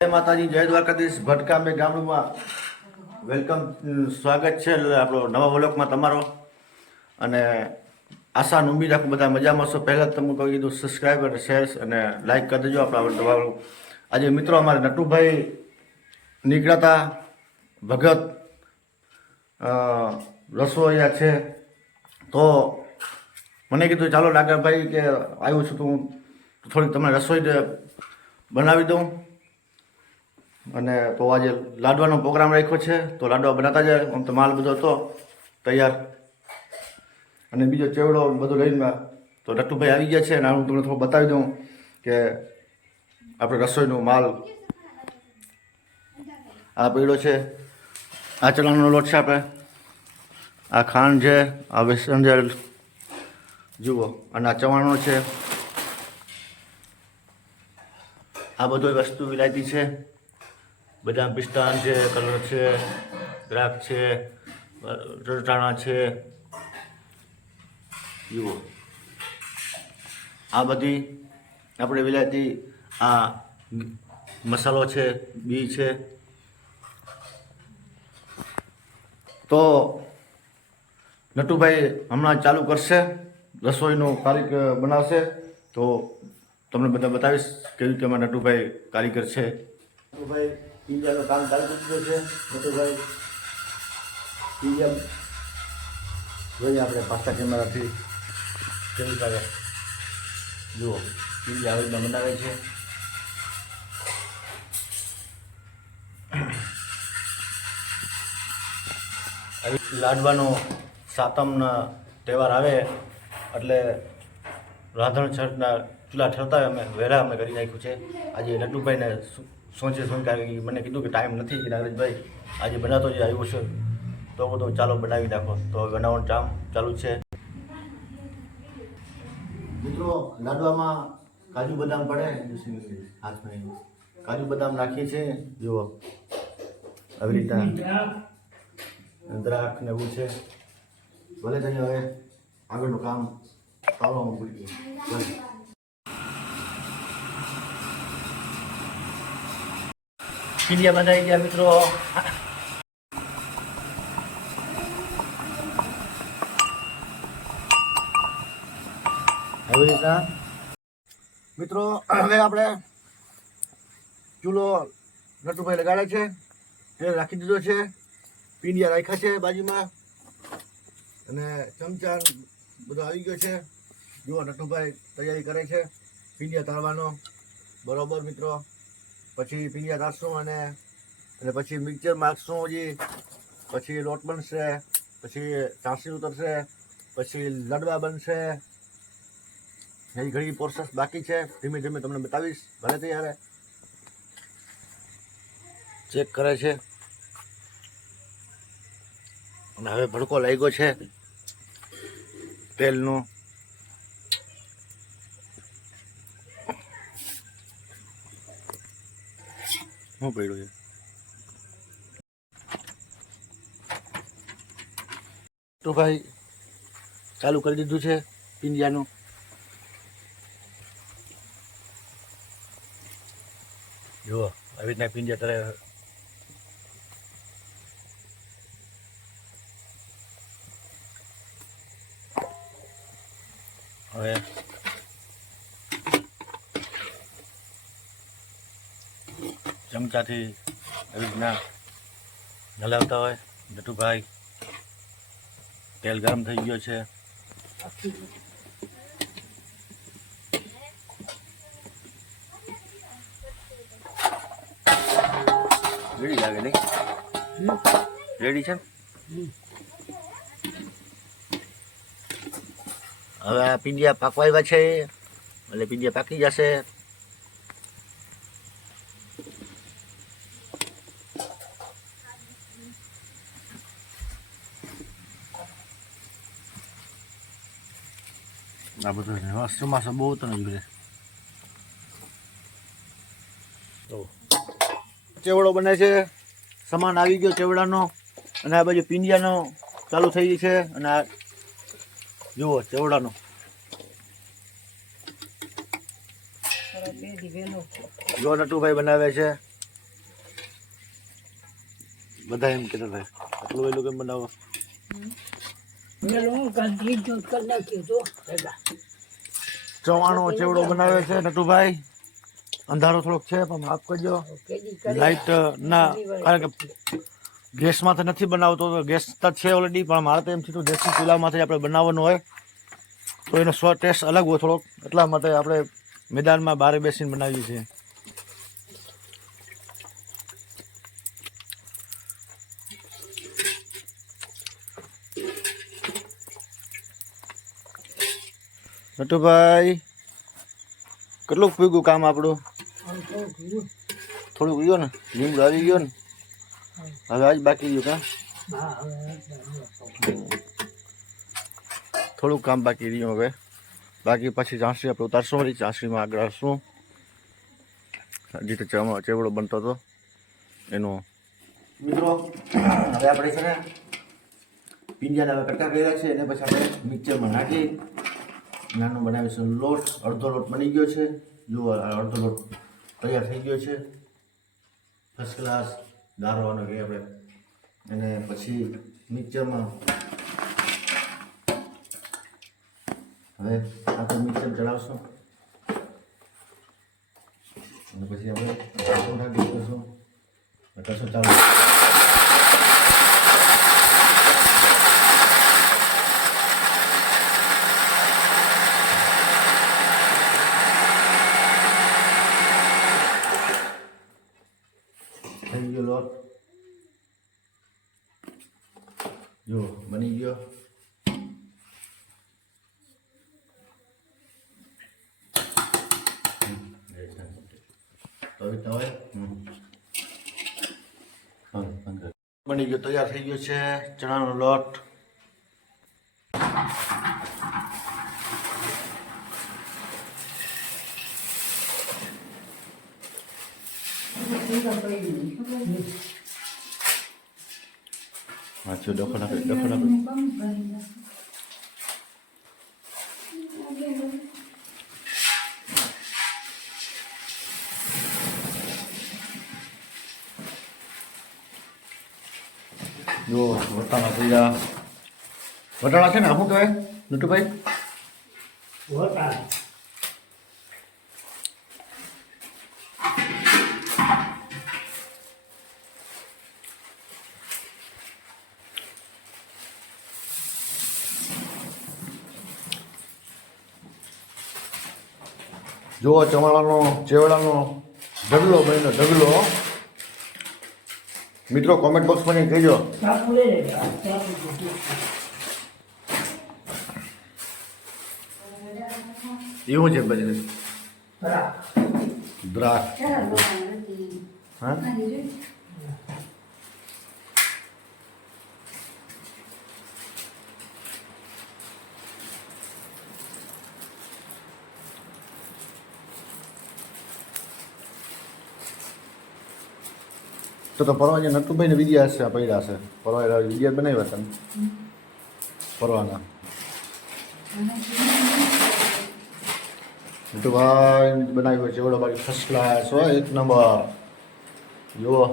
જય માતાજી, જય દ્વારકાધીશ ભટકામે ગામડુમાં વેલકમ સ્વાગત છે આપણો નવા વ્લોગમાં તમારો. અને આશા ઉમ્મીદ રાખું બધા મજામાં છો. પહેલાં તમે કહી કીધું સબસ્ક્રાઈબ અને શેર અને લાઇક કરી દેજો આપણા નવા આજે મિત્રો અમારે નટુભાઈ નીકળ્યા ભગત રસોઈયા છે. તો મને કીધું, ચાલો ડાકરભાઈ કે આવ્યું છું તો હું થોડીક તમને રસોઈ બનાવી દઉં. અને તો આજે લાડવાનો પ્રોગ્રામ રાખ્યો છે, તો લાડવા બનાવતા જાય. આમ તો માલ બધો હતો, તૈયાર. અને બીજો ચેવડો બધો લઈને તો નટુભાઈ આવી ગયા છે, અને હું તમને થોડું બતાવી દઉં કે આપણે રસોઈનો માલ આ પડ્યો છે. આ ચણાનો લોટ છે આપણે. આ ખાંડ છે, આ વેસન છે. જુઓ, અને આ ચવાણો છે. આ બધો વસ્તુ વિલાયતી છે. બદામ પિસ્તાન છે, કલર છે, દ્રાક્ષ છે, રટાણા છે. જુઓ. આ બધી આપણે વિલાયતી આ મસાલો છે, બી છે. તો નટુભાઈ હમણાં ચાલુ કરશે, રસોઈનો કારીક બનાવશે. તો તમને બધા બતાવીશ કેવી રીતે અમારા નટુભાઈ કારીગર છે. નટુભાઈ પિંજાનું કામ ચાલુ કરી છે છે ભાઈ પિંજા જોઈએ આપણે પાછા કેમેરાથી કેવી કરે જુઓ. પિંજા આવી રીતના બનાવે છે. લાડવાનો સાતમના તહેવાર આવે એટલે રાધણ છઠના ચૂલા ઠરતા અમે વહેલા અમે કરી નાખ્યું છે. આજે નટુભાઈને સોંચે સોચે સોચે મને કીધું કે ટાઈમ નથી કે નાગરેશભાઈ આજે બનાવતો જે આવ્યો છે. તો બધું ચાલો બનાવી નાખો. તો બનાવવાનું કામ ચાલુ છે. મિત્રો, લાડવામાં કાજુ બદામ પડે હાથમાં કાજુ બદામ નાખીએ છીએ. જુઓ. આવી રીતના. દ્રાક્ષ ને એવું છે. ભલે તમે હવે આગળનું કામ કરવામાં ભૂલી ગયું પીડિયા બનાવી ગયા મિત્રો. આવી રીતના. મિત્રો, હવે આપણે ચૂલો નટુભાઈ લગાડે છે. તે રાખી દીધો છે. પીંડિયા રાખ્યા છે બાજુમાં. અને ચમચા બધો આવી ગયો છે. જુઓ, નટુભાઈ તૈયારી કરે છે. પીંડિયા તળવાનો. બરોબર, મિત્રો? પછી પીંડિયા નાખશું અને અને પછી મિક્સર માખશું હજી. પછી લોટ બનશે, પછી ચાસી ઉતરશે, પછી લડવા બનશે. એવી ઘણી પ્રોસેસ બાકી છે. ધીમે ધીમે તમને બતાવીશ, ભલે તૈયારે. ચેક કરે છે. અને હવે ભડકો લાગ્યો છે. તેલનો. શું પડ્યું છે? તો ભાઈ ચાલુ કરી દીધું છે પિંડિયાનું જુઓ આવી રીતના પિંડિયા તરે હવે ચમચાથી એવી રીતના હલાવતા હોય. જટુભાઈ તેલ ગરમ થઈ ગયો છે. રેડી લાગે નહીં? રેડી છે? હવે આ પિંડિયા પાકવા આવ્યા છે. એટલે પિંડિયા પાકી જશે. આ બધું ચોમાસું બહુ તને જોડે તો ચેવડો બને છે. સમાન આવી ગયો ચેવડાનો. અને આ બાજુ પિંડિયાનો ચાલુ થઈ ગઈ છે. અને આ જુઓ ચેવડાનો. જો નટુભાઈ બનાવે છે. બધા એમ કહેતા થાય આટલું વહેલું કેમ બનાવો? ચવાણો ચેવડો બનાવે છે, નટુભાઈ. અંધારો થોડોક છે, પણ માફ કરજો. લાઈટ ના, કારણ કે ગેસમાંથી નથી બનાવતો, તો ગેસ તો છે ઓલરેડી પણ મારે તો એમ થયું દેશી ચૂલામાંથી આપણે બનાવવાનું હોય. તો એનો સ્વ ટેસ્ટ અલગ હોય થોડોક. એટલા માટે આપણે મેદાનમાં બારે બેસીને બનાવીએ છીએ. નટુભાઈ, કેટલું પૂગ્યું કામ આપણું. થોડુંક ગયો ને લીંબુ આવી ગયો ને. હવે આજ બાકી ગયું કા થોડુંક કામ બાકી રહ્યું હવે. બાકી પછી ઝાંસી આપણે ઉતારશું, વળી ઝાંસીમાં આગળ આવશું. હજી તો ચેવડો બનતો હતો. એનો મિત્રો, હવે આપણે છે ને, પિંજાને હવે કટકા કર્યા છે, એને પછી આપણે મિક્સરમાં નાખી. નાનું બનાવીશું લોટ, અડધો લોટ બની ગયો છે. જુઓ અડધો લોટ તૈયાર થઈ ગયો છે. ફર્સ્ટ ક્લાસ ગારવાનો કહીએ આપણે અને પછી મિક્સરમાં હવે આપણે મિક્સર ચડાવશું અને પછી આપણે કશું ચાલુ થઈ ગયો લોટ જો બની ગયો તો હવે બની ગયો તૈયાર થઈ ગયો છે ચણાનો લોટ હા જો ડખો નાખે ડખો નાખે જો વટાણા પીડા વટાણા છે ને શું કહેવાય? નટુભાઈ હોતા જુઓ ચવાણાનો ચેવડાનો ઢગલો બન્યો ઢગલો. મિત્રો કોમેન્ટ બોક્સમાં કહેજો. એવું છે બરાબર. દ્રાક્ષ. હા? તો તો પરવા જે નટુભાઈને વિદ્યા હશે છે પરવા વિદ્યા બનાવ્યા હતા પરવાના નટુભાઈ બનાવ્યો છે એવડો બાકી ફર્સ્ટ ક્લાસ હોય એક નંબર. જુઓ.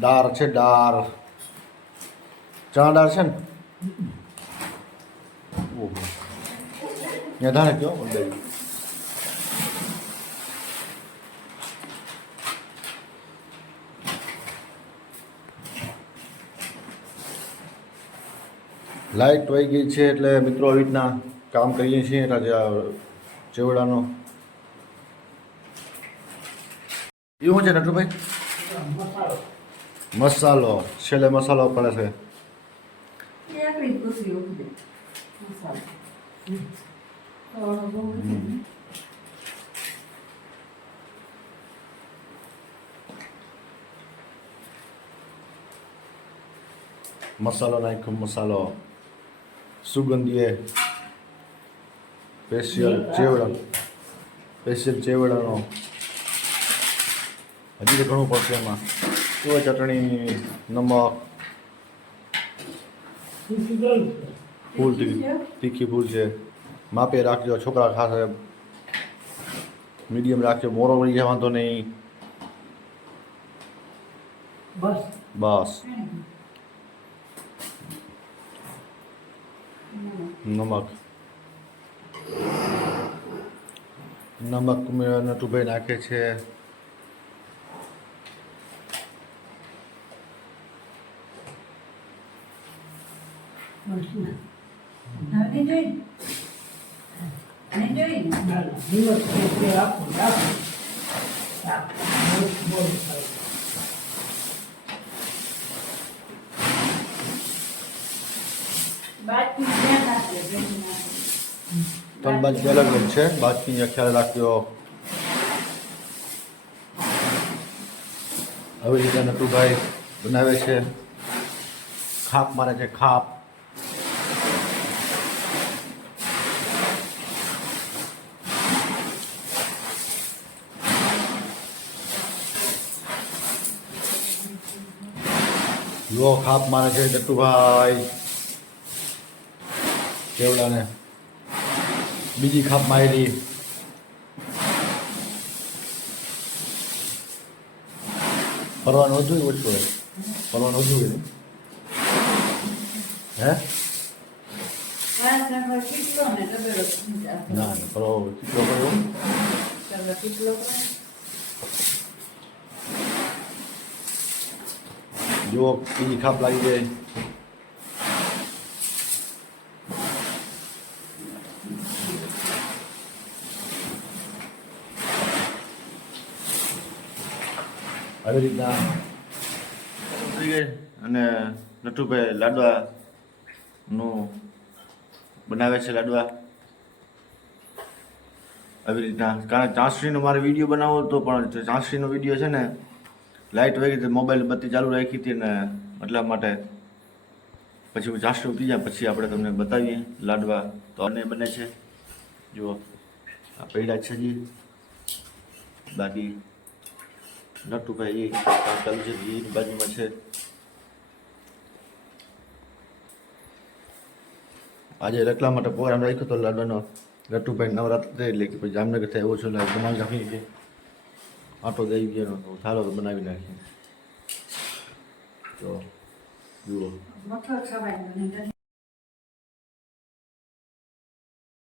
દાળ છે દાળ ચણા ડાર છે ને? ઓહો. ત્યાં ધાણે કયો? લાઇટ વહી ગઈ છે એટલે મિત્રો આવી રીતના કામ કરીએ છીએ રાજા ચેવડાનો એવું છે નટુભાઈ? મસાલો. મસાલો. છેલ્લે મસાલો પડે છે. મસાલો નાખ્યો મસાલો. સુગંધીએ સ્પેશિયલ ચેવડા. સ્પેશિયલ ચેવડાનો. હજી તો ઘણું પડશે એમાં. તો ચટણી નમક. ફૂલ તીખી. તીખી ફૂલ છે. માપે રાખજો છોકરા ખાશે મીડિયમ રાખજો. મોરો વળી જાય વાંધો નહીં. બસ. બસ. નમક. નમક નટુભાઈ નાખે છે. આપો રાખો રાખો. બહુ બહુ સારું. બાકી ધ્યાન રાખજો જોઈને નાખજો. ત્રણ બાજુ અલગ અલગ છે બાકી ખ્યાલ રાખ્યો આવી રીતે નટુભાઈ બનાવે છે ખાપ મારે છે ખાપ લો ખાપ મારે છે નટુભાઈ કેવડાને? બીજી ખાપ મારી. ફરવાનું વધુ ઓછું હોય. ફરવાનું વધુ હોય. હે? ને ફરવા કેટલો કર્યો જો બીજી ખાપ લાગી જાય આવી રીતના થઈ ગઈ અને નટુભાઈ લાડવાનું બનાવે છે લાડવા. આવી રીતના. કારણ ચાંસણીનો મારે વીડિયો બનાવવો હતો, પણ ચાંસણીનો વીડિયો છે ને લાઇટ વહી ગઈ મોબાઈલ બત્તી ચાલુ રાખી હતી ને એટલા માટે પછી હું ચાંસણી ઉતરી જાય પછી આપણે તમને બતાવીએ લાડવા તો અને બને છે. જુઓ, આ પૈડા છે જી બાકી નટુભાઈ એ બાજુમાં છે. આજે એટલા માટે પ્રોગ્રામ રાખ્યો હતો લાડવાનો. નટુભાઈ નવરાત્રિ એટલે કે પછી જામનગર થાય એવો છે, એટલે તમારે જામી ગઈ આટો દઈ ગયો તો થાળો બનાવી નાખીએ. તો જુઓ.